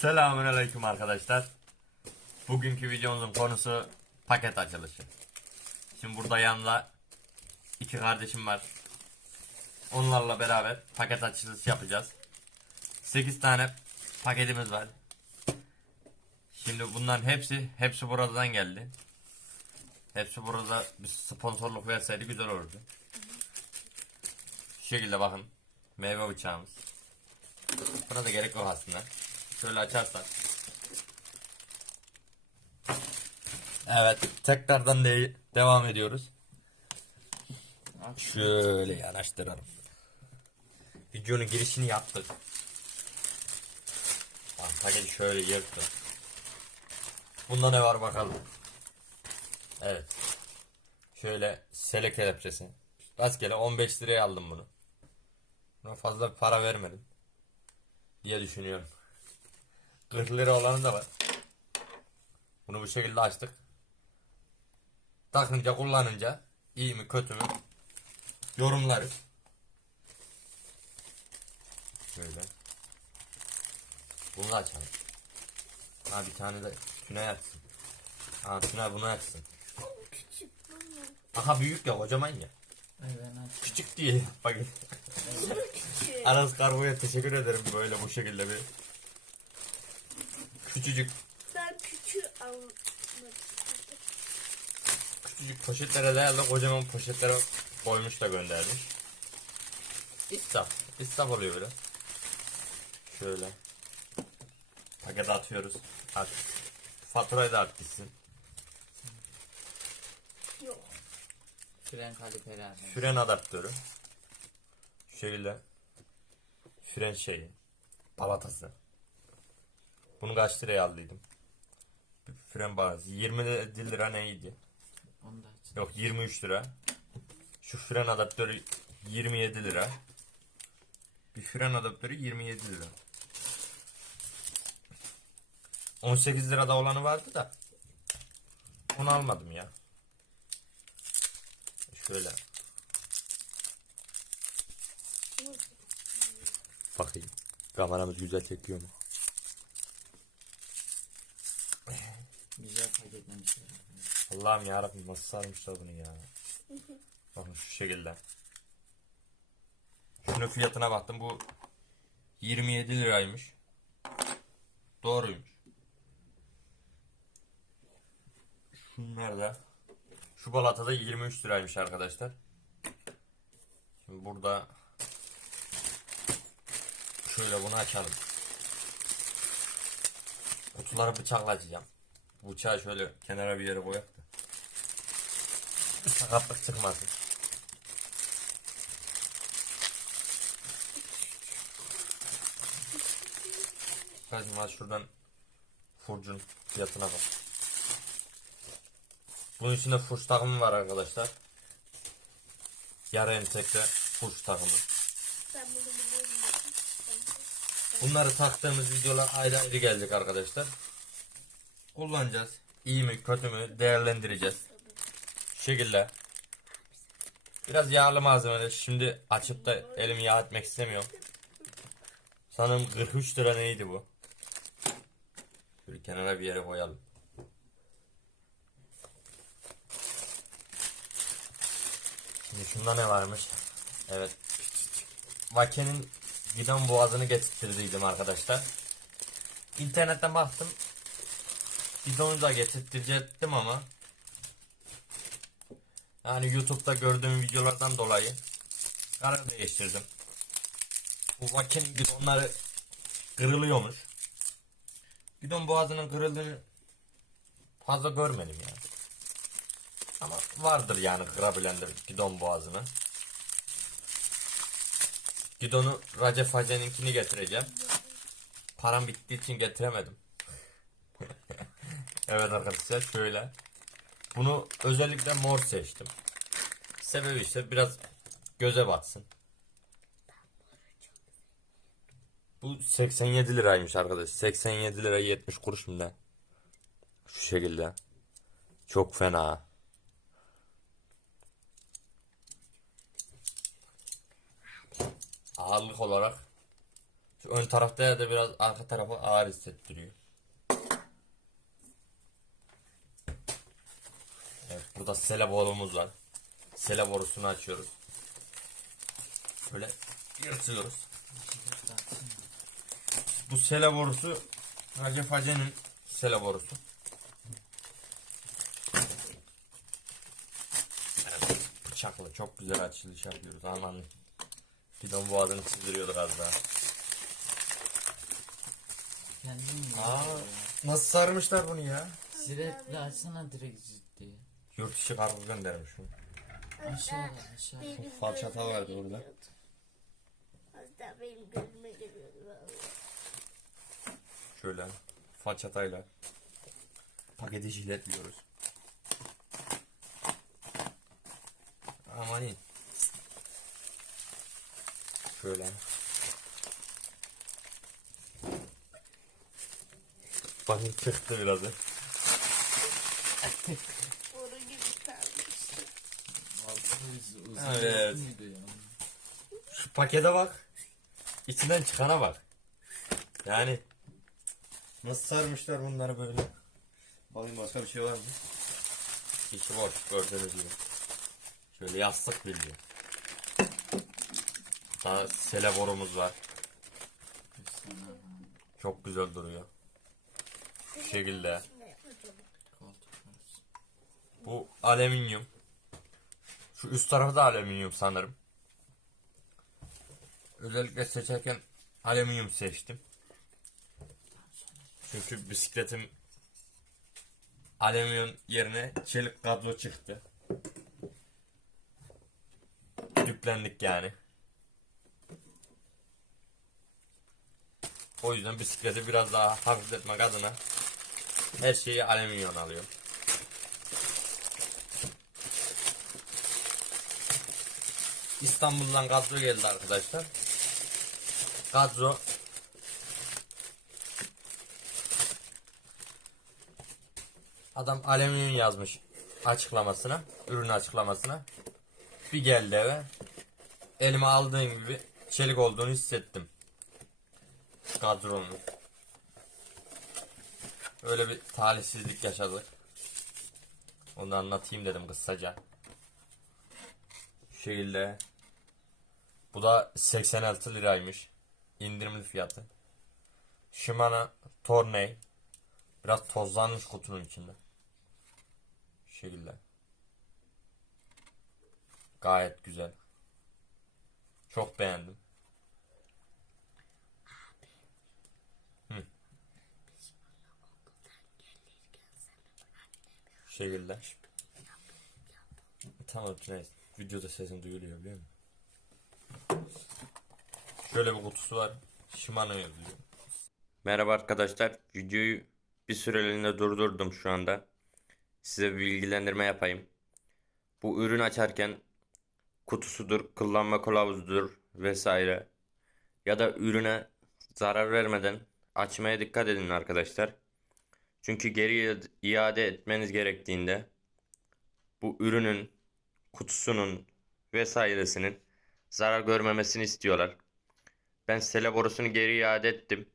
Selamünaleyküm arkadaşlar. Bugünkü videomuzun konusu paket açılışı. Şimdi burada yanımda iki kardeşim var. Onlarla beraber paket açılışı yapacağız. 8 tane paketimiz var. Şimdi bunların hepsi hepsi buradan geldi. Hepsi burada bir sponsorluk verseydi güzel olurdu. Şu şekilde bakın. Meyve bıçağımız. Buna da gerek yok aslında. Şöyle açarsak. Evet. Tekrardan de devam ediyoruz. Şöyle yanaştıralım. Videonun girişini yaptık. Bak paketi şöyle yırttım. Bunda ne var bakalım. Evet. Şöyle sele kelepçesi. Rastgele 15 liraya aldım bunu. Buna fazla para vermedim. Diye düşünüyorum. 40 lira olanı da var. Bunu bu şekilde açtık. Takınca kullanınca iyi mi kötü mü yorumlarız. Şöyle. Bunu da açalım. Ha bir tane de Tünay açsın. Ha Tünay bunu açsın. Küçük? Aha büyük ya kocaman ya. Küçük değil. Bak Küçük. Aras Kargo'ya teşekkür ederim böyle bu şekilde bir. Küçücük Ben küçük almak istedim. küçücük poşetlere değil de kocaman poşetlere koymuş da göndermiş. İsraf. İsraf oluyor böyle. Şöyle. Pakete atıyoruz. At. Faturayı da at gitsin. Yok. Fren kaliperi abi. Fren adaptörü. Şu şekilde. Fren şeyi. Balatası. Bunu kaç liraya aldıydım? Fren balası. 20 lira neydi? Yok 23 lira. Şu fren adaptörü 27 lira. Bir fren adaptörü 27 lira. 18 lirada olanı vardı da. Onu almadım ya. Şöyle. Bakayım. Kameramız güzel çekiyor mu? Güzel paketlemişler. Allah'ım yarabbim nasıl sarmışlar bunu ya. Bakın şu şekilde. Şunun fiyatına baktım bu 27 liraymış. Doğruymuş. Şunlar da şu balata da 23 liraymış arkadaşlar. Şimdi burada şöyle bunu açalım. Kutuları bıçakla açacağım. Bıçağı şöyle kenara bir yere koyak da. Sakatlık çıkmasın. Kazım hadi şuradan furcun fiyatına bak. Bunun içinde furç takımı var arkadaşlar. Yarı entekte furç takımı. Bunları taktığımız videolar ayrı ayrı gelecek arkadaşlar. Kullanacağız. İyi mi kötü mü değerlendireceğiz. Şu şekilde. Biraz yağlı malzemeler. Şimdi açıp da elimi yağ etmek istemiyorum. Sanırım 43 lira neydi bu? Şöyle kenara bir yere koyalım. Şimdi şunda ne varmış? Evet. Vake'nin gidon boğazını getirttiydim arkadaşlar. İnternetten baktım. Gidonu da getirtecektim ama yani YouTube'da gördüğüm videolardan dolayı karar değiştirdim. Bu Vake'nin gidonları kırılıyormuş. Gidon boğazının kırıldığını fazla görmedim yani. Ama vardır yani kırabilenler gidon boğazını. Gidonu Recep Hacen'inkini getireceğim. Param bittiği için getiremedim. Evet arkadaşlar şöyle. Bunu özellikle mor seçtim. Sebebi ise biraz göze batsın. Bu 87 liraymış arkadaş. 87 lira 70 kuruş mu ne? Şu şekilde. Çok fena. Ağırlık olarak Şu ön tarafta ya da biraz arka tarafı ağır hissettiriyor. Evet burada sele borumuz var. Sele borusunu açıyoruz. Böyle yırtıyoruz. Bu sele borusu Hacı Face'nin sele borusu. Evet, bıçakla çok güzel açılış yapıyoruz aman. Bidon boğazını çizdiriyordur az daha. Kendin mi? Aa. Nasıl sarmışlar bunu ya? Ziretle açsana direkt ciddi. Yurt dışı kargo göndermiş bunu. Aşağıda aşağıda. Benim falçata vardı orada. daha benim gözüme geliyordu vallahi. Şöyle falçatayla paketi jiletliyoruz. Aman iyi. Şöyle. Bakın çıktı biraz. da. Boru gibi kalmıştı. Evet. Şu pakete bak. İçinden çıkana bak. Yani nasıl sarmışlar bunları böyle? Bakayım başka bir şey var mı? İçi boş gördüğünüz gibi. Şöyle yastık bildiğin. Daha sele borumuz var. Çok güzel duruyor. Şu şekilde. Bu alüminyum. Şu üst tarafı da alüminyum sanırım. Özellikle seçerken alüminyum seçtim. Çünkü bisikletim alüminyum yerine çelik kadro çıktı. Yüklendik yani. O yüzden bisikleti biraz daha hafifletmek adına her şeyi alüminyum alıyorum. İstanbul'dan kadro geldi arkadaşlar. Kadro Adam alüminyum yazmış açıklamasına, ürün açıklamasına. Bir geldi eve. Elime aldığım gibi çelik olduğunu hissettim. Kadronun. Öyle bir talihsizlik yaşadık. Onu anlatayım dedim kısaca. Şekilde. Bu da 86 liraymış. İndirimli fiyatı. Shimano Torney. Biraz tozlanmış kutunun içinde. Şekilde. Gayet güzel. Çok beğendim. Şekilde. Tamam neyse. Videoda sesin duyuluyor biliyor musun? Şöyle bir kutusu var. Shimano yazıyor. Merhaba arkadaşlar. Videoyu bir süreliğine durdurdum şu anda. Size bir bilgilendirme yapayım. Bu ürün açarken kutusudur, kullanma kılavuzudur vesaire. Ya da ürüne zarar vermeden açmaya dikkat edin arkadaşlar. Çünkü geri iade etmeniz gerektiğinde bu ürünün kutusunun vesairesinin zarar görmemesini istiyorlar. Ben sele borusunu geri iade ettim.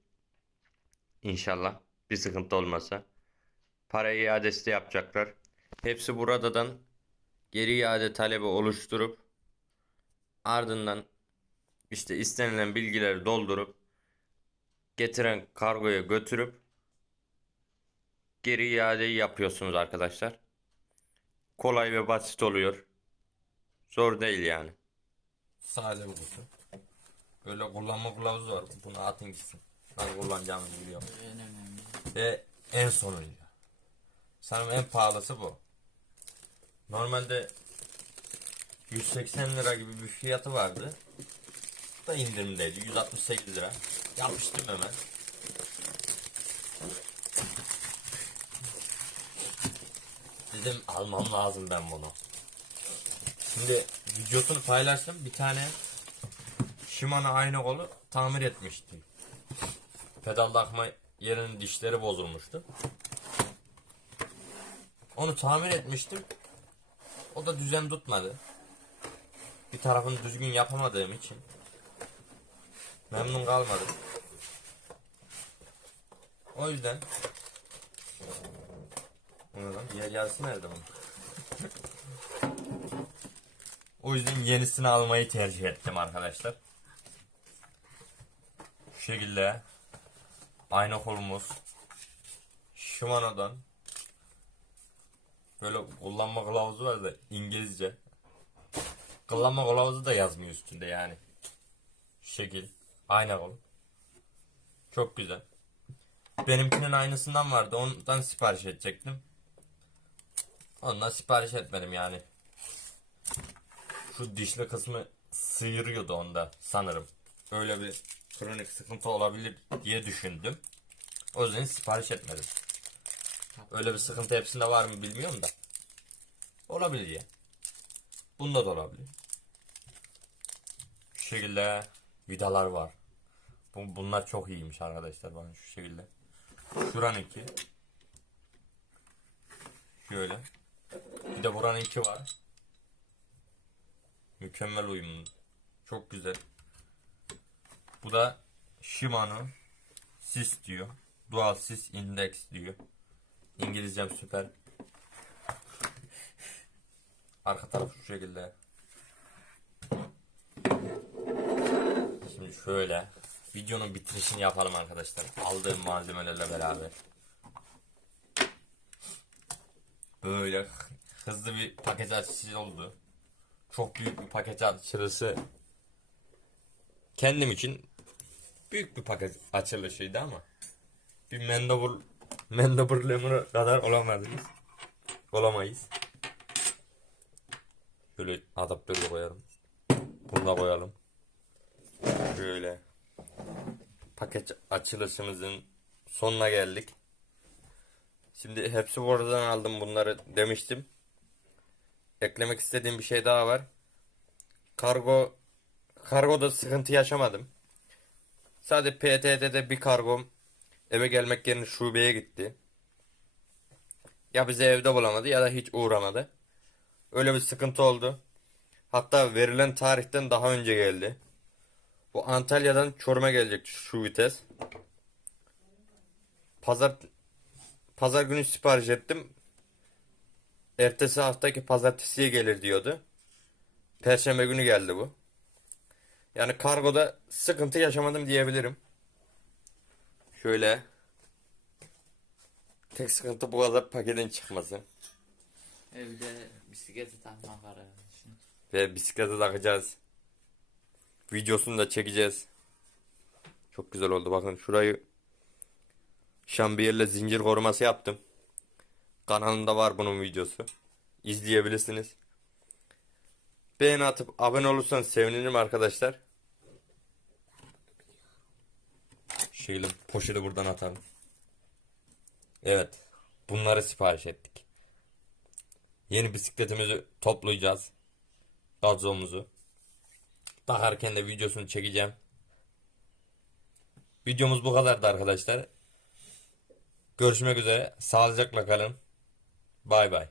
İnşallah bir sıkıntı olmasa. Para iadesi de yapacaklar. Hepsi buradan geri iade talebi oluşturup ardından işte istenilen bilgileri doldurup getiren kargoya götürüp geri iadeyi yapıyorsunuz arkadaşlar. Kolay ve basit oluyor. Zor değil yani. Sade bir kutu. Böyle kullanma kılavuzu var. Bunu atın gitsin. Nasıl kullanacağımızı biliyorum. En önemli. Ve en sonuncu. Sanırım en pahalısı bu. Normalde 180 lira gibi bir fiyatı vardı. Bu da indirimdeydi. 168 lira. Yapıştım hemen. Dedim almam lazım ben bunu. Şimdi videosunu paylaştım. Bir tane Shimano aynı kolu tamir etmiştim. Pedal takma yerinin dişleri bozulmuştu. Onu tamir etmiştim. O da düzen tutmadı. Bir tarafını düzgün yapamadığım için memnun kalmadım. O yüzden ne lan? Yer yarısı nerede bunun? O yüzden yenisini almayı tercih ettim arkadaşlar. Şu şekilde aynı kolumuz Shimano'dan böyle kullanma kılavuzu var da İngilizce. Kullanma kılavuzu da yazmıyor üstünde yani. Şekil. Aynı kol. Çok güzel. Benimkinin aynısından vardı. Ondan sipariş edecektim. Ondan sipariş etmedim yani. Şu dişli kısmı sıyırıyordu onda sanırım. Öyle bir kronik sıkıntı olabilir diye düşündüm. O yüzden sipariş etmedim. Öyle bir sıkıntı hepsinde var mı bilmiyorum da. Olabilir ya. Bunda da olabilir. Şu şekilde vidalar var. Bu, bunlar çok iyiymiş arkadaşlar bana şu şekilde. Şuranınki. Şöyle. Bir de buranınki var. Mükemmel uyumlu. Çok güzel. Bu da Shimano Sis diyor. Dual Sis Index diyor. İngilizcem süper. Arka taraf şu şekilde. Şimdi şöyle videonun bitirişini yapalım arkadaşlar. Aldığım malzemelerle beraber. Böyle hızlı bir paket açılışı oldu. Çok büyük bir paket açılışı. Kendim için büyük bir paket açılışıydı ama bir mendobur mendobur lemuru kadar olamadınız. Olamayız. Şöyle adaptörü koyalım. Bunu da koyalım. Şöyle. Paket açılışımızın sonuna geldik. Şimdi hepsi buradan aldım bunları demiştim. Eklemek istediğim bir şey daha var. Kargo kargoda sıkıntı yaşamadım. Sadece PTT'de bir kargom eve gelmek yerine şubeye gitti. Ya bizi evde bulamadı ya da hiç uğramadı. Öyle bir sıkıntı oldu. Hatta verilen tarihten daha önce geldi. Bu Antalya'dan Çorum'a gelecekti şu vites. Pazar Pazar günü sipariş ettim. Ertesi haftaki pazartesiye gelir diyordu. Perşembe günü geldi bu. Yani kargoda sıkıntı yaşamadım diyebilirim. Şöyle. Tek sıkıntı bu kadar paketin çıkması. Evde bisikleti takmak var şimdi. Ve bisiklete takacağız. Videosunu da çekeceğiz. Çok güzel oldu. Bakın şurayı şambiyerle zincir koruması yaptım. Kanalında var bunun videosu. İzleyebilirsiniz. Beğeni atıp abone olursanız sevinirim arkadaşlar. Şöyle poşeti buradan atalım. Evet. Bunları sipariş ettik. Yeni bisikletimizi toplayacağız. Gazomuzu. Takarken de videosunu çekeceğim. Videomuz bu kadardı arkadaşlar. Görüşmek üzere. Sağlıcakla kalın. Bye bye.